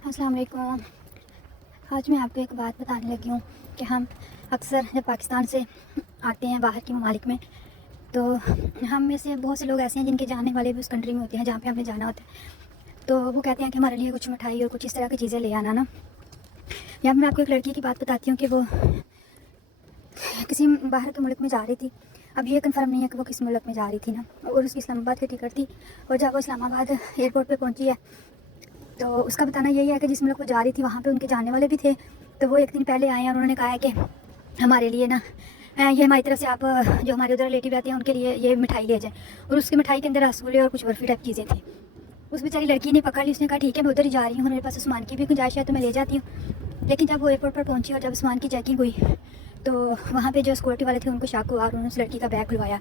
अस्सलाम वालेकुम। आज मैं आपको एक बात बताने लगी हूँ कि हम अक्सर जब पाकिस्तान से आते हैं बाहर के ममालिक में, तो हम में से बहुत से लोग ऐसे हैं जिनके जाने वाले भी उस कंट्री में होते हैं जहाँ पे हमें जाना होता है। तो वो कहते हैं कि हमारे लिए कुछ मिठाई और कुछ इस तरह की चीज़ें ले आना ना। यहाँ मैं आपको एक लड़की की बात बताती हूँ कि वो किसी बाहर के मुल्क में जा रही थी। अब ये कंफर्म नहीं है कि वो किस मुल्क में जा रही थी ना, और उसकी इस्लामाबाद की टिकट थी। और जब वो इस्लामाबाद एयरपोर्ट पर पहुँची है तो उसका बताना यही है कि जिस मुल्क वो जा रही थी वहाँ पे उनके जाने वाले भी थे। तो वो एक दिन पहले आए और उन्होंने कहा है कि हमारे लिए ना ये हमारी तरफ से आप जो हमारे उधर रिलेटिव रहते हैं उनके लिए ये मिठाई ले जाए। और उसकी मिठाई के अंदर रसगुल्ले और कुछ बर्फ़ी टाइप चीज़ें थी। उस बेचारी लड़की ने पकड़ ली। उसने कहा ठीक है मैं उधर ही जा रही हूँ, मेरे पास उस्मान की भी गुंजाइश है तो मैं ले जाती हूँ। लेकिन जब वो एयरपोर्ट पर पहुँची और जब उस्मान की चेकिंग हुई तो वहाँ पे जो सिक्योरिटी वाले थे उनको शक हुआ और उन्होंने उस लड़की का बैग खुलवाया।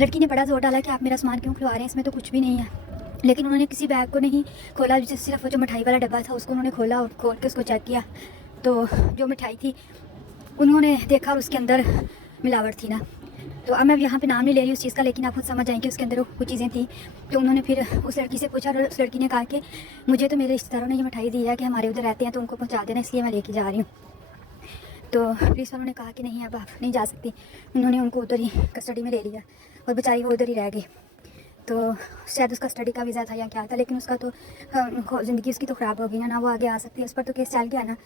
लड़की ने बड़ा जोर डाला कि आप मेरा सामान क्यों खुलवा रहे हैं, इसमें तो कुछ भी नहीं है। लेकिन उन्होंने किसी बैग को नहीं खोला, सिर्फ वो जो मिठाई वाला डब्बा था उसको उन्होंने खोला और खोल के उसको चेक किया। तो जो मिठाई थी उन्होंने देखा और उसके अंदर मिलावट थी ना। तो अब मैं यहाँ पे नाम नहीं ले रही उस चीज़ का, लेकिन आप खुद समझ जाएंगे उसके अंदर कुछ चीज़ें थी। तो उन्होंने फिर उस लड़की से पूछा और उस लड़की ने कहा कि मुझे तो मेरे रिश्तेदारों ने ये मिठाई दी है कि हमारे उधर रहते हैं तो उनको पहुँचा देना, इसलिए मैं लेके जा रही हूँ। तो पुलिस वालों ने कहा कि नहीं अब आप नहीं जा सकती। उन्होंने उनको उधर ही कस्टडी में ले लिया और बेचारी वो उधर ही रह गई। तो शायद उसका स्टडी का वीज़ा था या क्या था, लेकिन उसका तो ज़िंदगी उसकी तो ख़राब हो गई ना वो आगे आ सकती है, उस पर तो केस चल गया ना।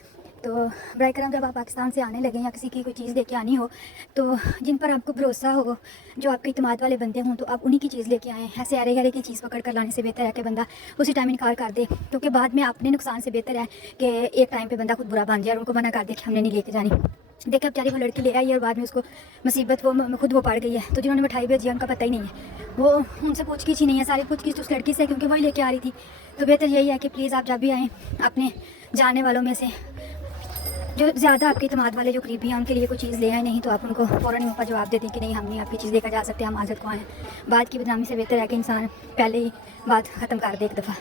तो बराए करम जब आप पाकिस्तान से आने लगे या किसी की कोई चीज़ लेके आनी हो तो जिन पर आपको भरोसा हो, जो आपके इत्मीनान वाले बंदे हों, तो आप उन्हीं की चीज़ लेके आएँ। ऐसे अरे गरे की चीज़ पकड़ कर लाने से बेहतर है कि बंदा उसी टाइम इनकार कर दे, क्योंकि बाद में अपने नुकसान से बेहतर है कि एक टाइम पर बंदा खुद बुरा बन जाए और उनको मना कर दे कि हमने नहीं लेके जानी। देखा बेचारी वो लड़की ले आई और बाद में उसको मुसीबत वो खुद वो पड़ गई है। तो जिन्होंने मिठाई भेजी उनका पता ही नहीं है, वो उनसे पूछगिछ ही नहीं है, सारी पूछगिछ तो उस लड़की से, क्योंकि वही लेके आ रही थी। तो बेहतर यही है कि प्लीज़ आप जब भी आएँ अपने जाने वालों में से जो ज़्यादा आपके इत्मीनान वाले जो करीबी हैं उनके लिए कोई चीज़ ले आए, नहीं तो आप उनको फ़ौरन ही ऊपर जवाब दे दें कि नहीं हम नहीं आपकी चीज़ लेकर जा सकते, हम आज़ाद को आएँ। बात की बदनामी से बेहतर है कि इंसान पहले ही बात ख़त्म कर दे एक दफ़ा।